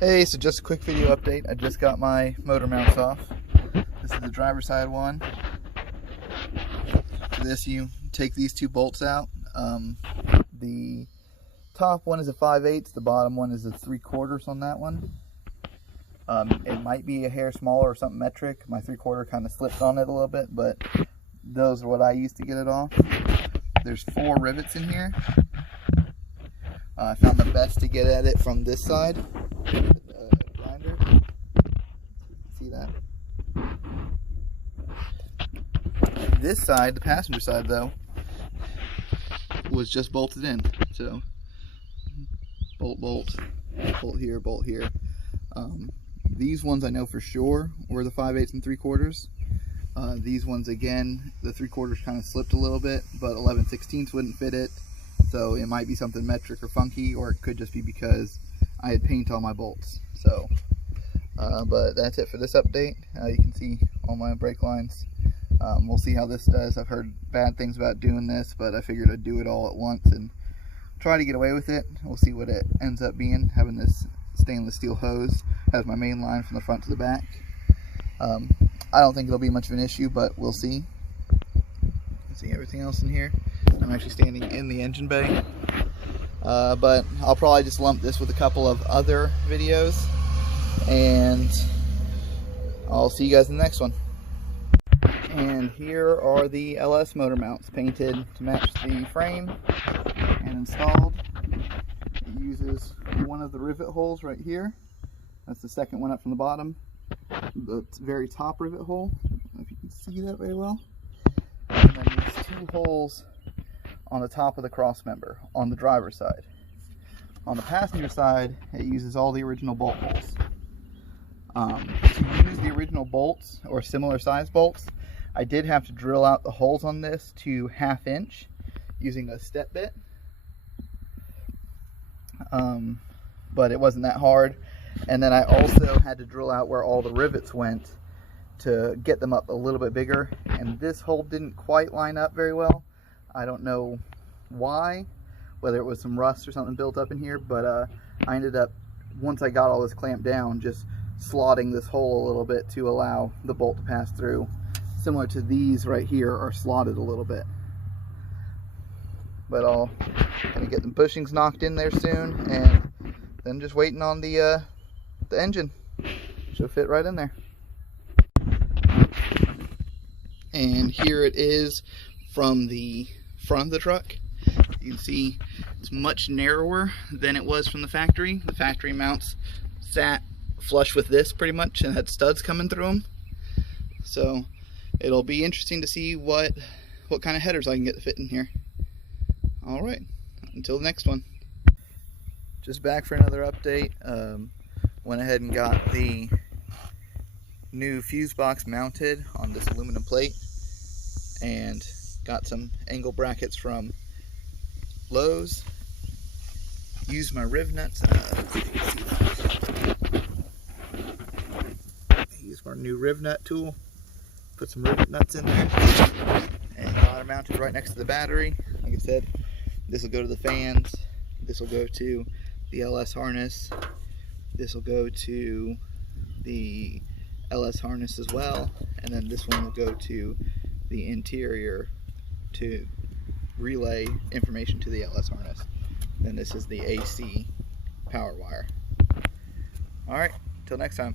Hey, so just a quick video update. I just got my motor mounts off. This is the driver's side one. For this, you take these two bolts out. The top one is a 5/8, the bottom one is a 3/4 on that one. It might be a hair smaller or something metric. My 3/4 kind of slipped on it a little bit, but those are what I used to get it off. There's 4 rivets in here. I found the best to get at it from this side. Grinder. See that? This side, the passenger side though, was just bolted in. So bolt, bolt here, bolt here. These ones I know for sure were the 5/8 and 3/4. These ones again, the 3/4 kind of slipped a little bit, but 11/16 wouldn't fit it. So it might be something metric or funky, or it could just be because I had paint on my bolts. So, but that's it for this update. You can see all my brake lines. We'll see how this does. I've heard bad things about doing this, but I figured I'd do it all at once and try to get away with it. We'll see what it ends up being, having this stainless steel hose as my main line from the front to the back. I don't think it'll be much of an issue, but we'll see. You can see everything else in here. I'm actually standing in the engine bay, but I'll probably just lump this with a couple of other videos, and I'll see you guys in the next one. And here are the LS motor mounts, painted to match the frame and installed. It uses one of the rivet holes right here. That's the second one up from the bottom. The very top rivet hole. I don't know if you can see that very well. And then these 2 holes on the top of the cross member on the driver's side. On the passenger side, it uses all the original bolt holes. To use the original bolts or similar size bolts, I did have to drill out the holes on this to 1/2 inch using a step bit. But it wasn't that hard. And then I also had to drill out where all the rivets went to get them up a little bit bigger. And this hole didn't quite line up very well. I don't know why, whether it was some rust or something built up in here, but I ended up, once I got all this clamped down, just slotting this hole a little bit to allow the bolt to pass through. Similar to these right here are slotted a little bit. But I'll gonna get the bushings knocked in there soon, and then just waiting on the engine. Should fit right in there. And here it is from the front of the truck. You can see it's much narrower than it was from the factory. The factory mounts sat flush with this pretty much and had studs coming through them. So it'll be interesting to see what kind of headers I can get to fit in here. Alright, until the next one. Just back for another update. Went ahead and got the new fuse box mounted on this aluminum plate, and got some angle brackets from Lowe's. Used my riv nuts. Used our new riv nut tool. Put some rivet nuts in there, and got it mounted right next to the battery. Like I said, this will go to the fans. This will go to the LS harness. This will go to the LS harness as well, and then this one will go to the interior to relay information to the LS harness. Then this is the AC power wire. Alright, till next time.